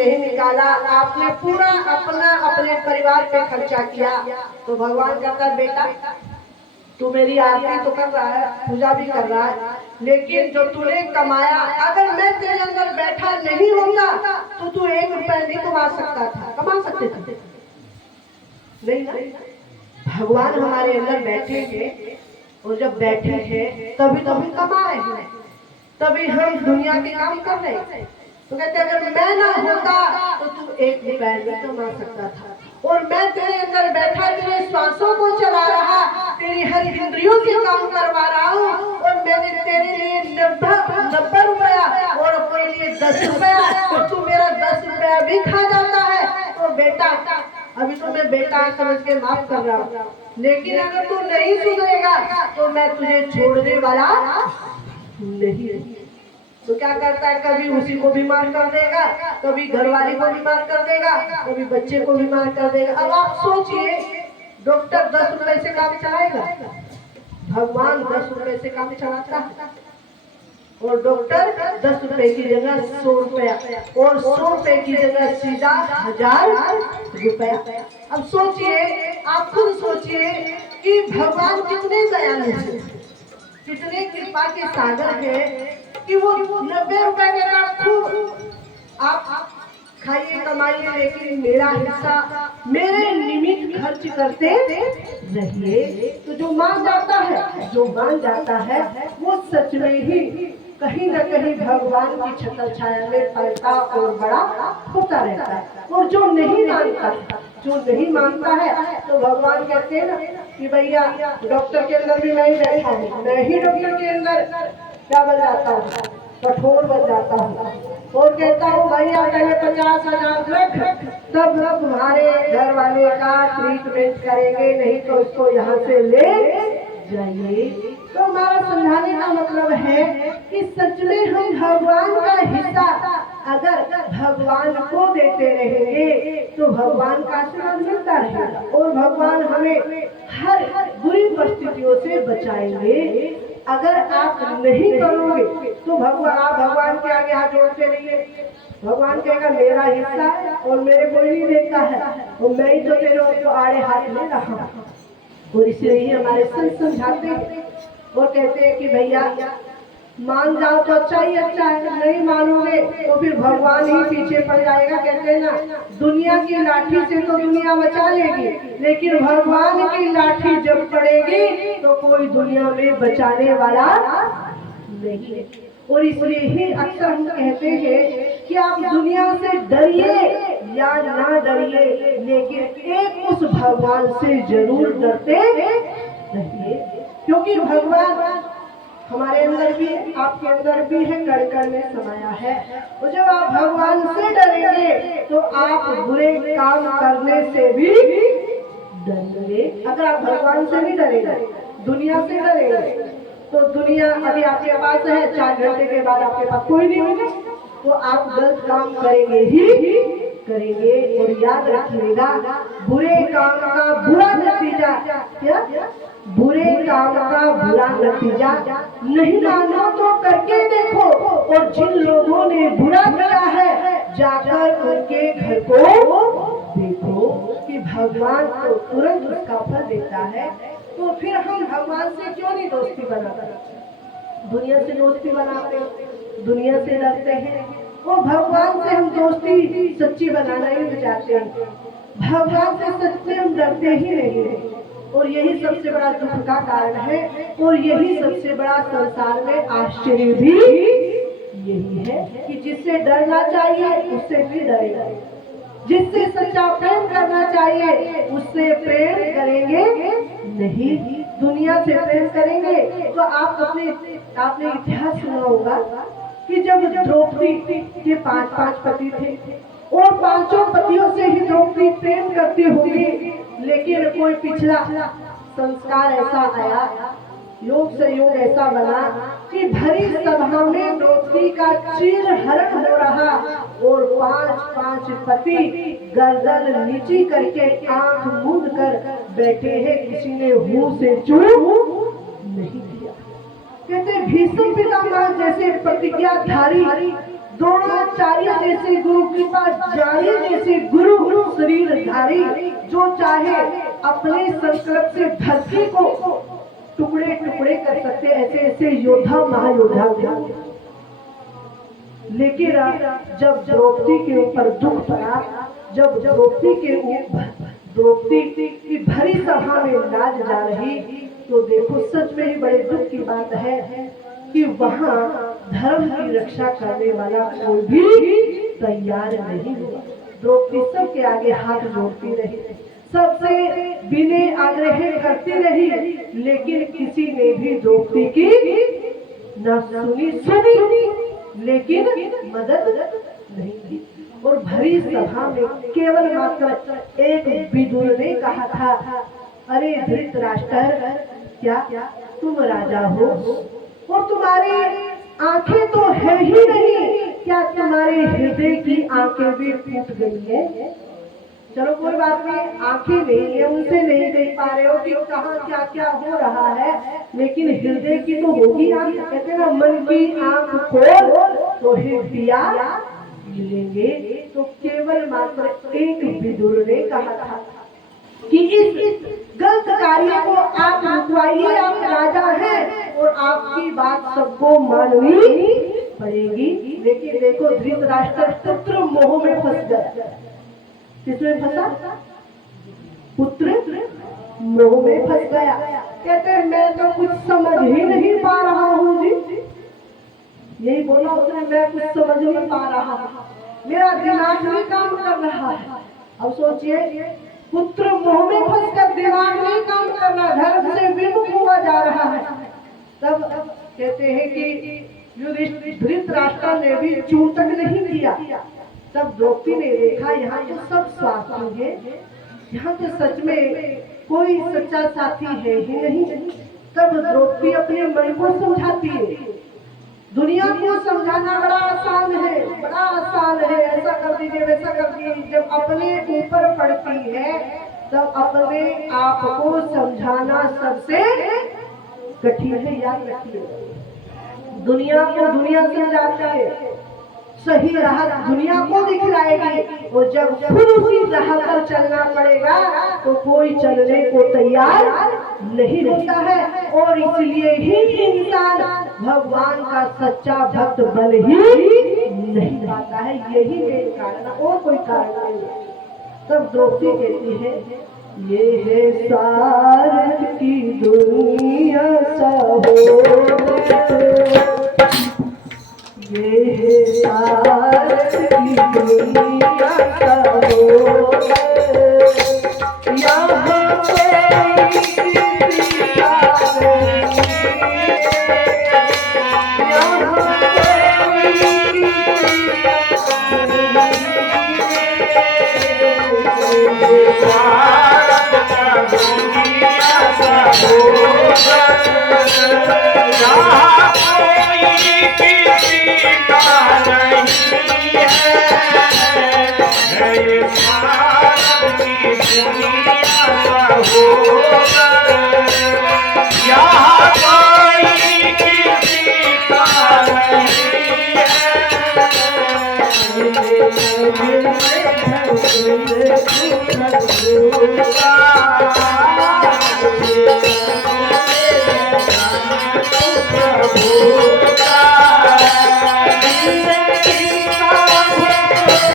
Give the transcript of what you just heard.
नहीं निकाला, आपने पूरा अपना अपने परिवार पे खर्चा किया, तो भगवान कहता है बेटा तू मेरी आरती तो कर रहा है, पूजा भी कर रहा है, लेकिन जो तूने कमाया अगर मैं तेरे अंदर बैठा नहीं होता तो तू 1 रुपया नहीं कमा सकता था। कमा सकते थे नहीं ना? भगवान हमारे अंदर बैठेंगे और जब बैठे हैं तभी तो हम कमा रहे हैं, तभी हम दुनिया के काम कर रहे हैं। तो कहते अगर मैं ना होता तो तू 1 रुपया नहीं कमा सकता था, और मैं तेरे अंदर बैठा तेरे श्वासों को चला रहा, तेरी हर इंद्रियों से काम करवा रहा हूँ, और मैंने तेरे लिए 90 रुपया और अपने लिए 10 रुपया, और तू मेरा 10 रुपया भी खा जाता है, तो बेटा अभी तो मैं बेटा समझ के माफ कर रहा हूँ, लेकिन अगर तू नहीं सुधरेगा तो मैं तुझे छोड़ने वाला नहीं। तो क्या करता है, कभी उसी को बीमार कर देगा, कभी घरवाली को बीमार कर देगा, कभी बच्चे को बीमार कर देगा। अब आप सोचिए डॉक्टर 10 रुपए से काम चलाएगा, भगवान 10 रुपए से काम चलाता है, और डॉक्टर 10 रुपए की जगह 100 रुपया, और 100 रुपए की जगह सीधा 1000 रुपया। अब सोचिए, आप खुद सोचिए कि भगवान कितने दयालु हैं, कितने कृपा के सागर है कि वो 90 रुपए के खूब आप खाइए कमाइए, लेकिन मेरा हिस्सा मेरे निमित्त खर्च करते रहिए। तो जो मान जाता है वो सच में ही कहीं न कहीं भगवान की छत्र छाया में पलता और बड़ा होता रहता है। और जो नहीं मानता है तो भगवान कहते हैं ना कि भैया डॉक्टर के अंदर भी मैं ही बैठा हूँ, मैं ही डॉक्टर के अंदर क्या बन जाता हूँ, कठोर बन जाता हूँ, और कहता हूँ भैया पहले 50,000 रख, तब तुम्हारे घर वाले का ट्रीटमेंट करेंगे, नहीं तो उसको यहाँ से ले जाइए। तो हमारा समझाने का मतलब है कि सच में हम भगवान का हिस्सा अगर भगवान को देते रहेंगे तो भगवान का आशीर्वाद मिलता रहेगा, और भगवान हमें हर बुरी परिस्थितियों से बचाएंगे। अगर आप नहीं करोगे तो आप भगवान के आगे हाथ जोड़ते रहिए, भगवान कहेगा मेरा हिस्सा है और मेरे कोई नहीं देता है, और मैं ही तो तेरे को आड़े हाथ ले रहा हूँ। और इसलिए ही हमारे संत समझाते हैं और कहते हैं कि भैया मान जाओ तो अच्छा ही अच्छा है, नहीं मानोगे तो फिर भगवान ही पीछे पड़ जाएगा। कहते हैं ना दुनिया की लाठी से तो दुनिया बचा लेगी, लेकिन भगवान की लाठी जब पड़ेगी तो कोई दुनिया में बचाने वाला नहीं है। और इसलिए ही अक्सर हम कहते हैं कि आप दुनिया से डरिए या ना डरिए, लेकिन एक उस भगवान से जरूर डरते रहिए, क्योंकि भगवान हमारे अंदर भी है, आपके अंदर भी है, कण कण में समाया है। और जब आप भगवान से डरेंगे तो आप बुरे काम करने से भी डरेंगे। अगर आप भगवान से नहीं डरेंगे, दुनिया से डरेंगे, तो दुनिया अभी आपके पास है, 4 घंटे के बाद आपके पास कोई नहीं होगा, तो आप गलत काम करेंगे ही करेंगे। और याद रखिएगा बुरे काम का बुरा नतीजा, क्या बुरे काम का बुरा नतीजा नहीं मानो तो करके देखो, और जिन लोगों ने बुरा किया है जाकर उनके घर को देखो कि भगवान तो तुरंत उसका फल देता है। तो फिर हम भगवान से क्यों नहीं दोस्ती बनाते, दुनिया से दोस्ती बनाते, दुनिया से डरते हैं, और भगवान से हम दोस्ती सच्ची बनाना ही चाहते हैं, भगवान से सच्चे हम डरते ही नहीं हैं। और यही सबसे बड़ा दुख का कारण है, और यही सबसे बड़ा संसार में आश्चर्य भी यही है कि जिससे डरना चाहिए उससे भी डरेगा, जिससे सच्चा प्रेम करना चाहिए उससे प्रेम करेंगे नहीं, दुनिया से प्रेम करेंगे। तो आपने इतिहास सुना होगा कि जब द्रौपदी के 5 पति थे और 5 पतियों से ही द्रौपदी प्रेम करती होगी, लेकिन कोई पिछला संस्कार ऐसा आया, योग से योग ऐसा बना कि भरी सभा में द्रौपदी का चीरहरण हो रहा, और 5 पति गर्दन नीची करके आंख मूंद कर बैठे हैं, किसी ने मुंह से चूप नहीं किया। कहते भीष्म पितामह जैसे प्रतिज्ञाधारी द्रोणाचार्य जैसे गुरु, कृपाचार्य जैसे गुरु शरीरधारी जो चाहे अपने संकल्प से धरती को टुकड़े टुकड़े कर सकते, ऐसे ऐसे योद्धा महायोद्धा थे। लेकिन जब द्रौपदी के ऊपर दुख पड़ा, जब द्रौपदी की भरी सभा में लाज जा रही, तो देखो सच में ही बड़े दुख की बात है कि वहां धर्म की रक्षा करने वाला कोई भी तैयार नहीं हुआ। द्रौपदी सबके आगे हाथ जोड़ती रही, सबसे विनय आग्रह करती रही, लेकिन किसी ने भी द्रौपदी की न सुनी लेकिन मदद नहीं की। और भरी सभा में केवल मात्र एक विदुर ने कहा था, अरे धृतराष्ट्र, क्या तुम राजा हो और तुम्हारी आंखें तो है ही नहीं, क्या तुम्हारे हृदय की आंखें भी टूट गई है? चलो कोई बात नहीं, आंखें नहीं है, उनसे नहीं देख पा रहे हो कि कहाँ क्या क्या हो रहा है, लेकिन हृदय की तो होगी आंख। कहते ना, मन की आंख खोल तो हृदया मिलेंगे। तो केवल मात्र एक विदुर ने कहा था कि इस गलत कार्य को आप रुकवाइए, आप राजा हैं और आपकी बात सबको माननी पड़ेगी। लेकिन देखो धृतराष्ट्र पुत्र मोह में फंस गया। किसमें फंसा? पुत्र मोह में फंस गया। कहते मैं तो कुछ समझ ही नहीं पा रहा हूँ जी। यही बोला उसने, मैं कुछ समझ नहीं पा रहा, मेरा दिमाग नहीं काम कर रहा है। अब सोचिए, पुत्र मोह में फंसकर दिमाग नहीं काम कर रहा, धर्म से विमुख हुआ जा रहा है। तब कहते हैं कि धृतराष्ट्र ने भी चूक तक नहीं किया। तब द्रौपदी ने देखा यहाँ तो सब स्वार्थी है, यहाँ तो सच में कोई सच्चा साथी है ही नहीं। तब द्रौपदी अपने मन को समझाती है। दुनिया को समझाना बड़ा आसान है, बड़ा आसान है, ऐसा कर दीजिए वैसा कर दीजिए। जब अपने ऊपर पड़ती है तब अपने आप को समझाना सबसे कठिन है। याद रखिए, दुनिया को दुनिया समझाती है, सही राह दुनिया को दिखलाएगी, और जब खुद उसी राह पर चलना पड़ेगा तो कोई चलने को तैयार नहीं होता है। और इसलिए ही इंसान भगवान का सच्चा भक्त बन ही नहीं पाता है। यही मेन कारण, और कोई कारण नहीं। तब द्रौपदी कहती है, ये है स्वार्थ की दुनिया ये है स्वार्थ की दुनिया यहाँ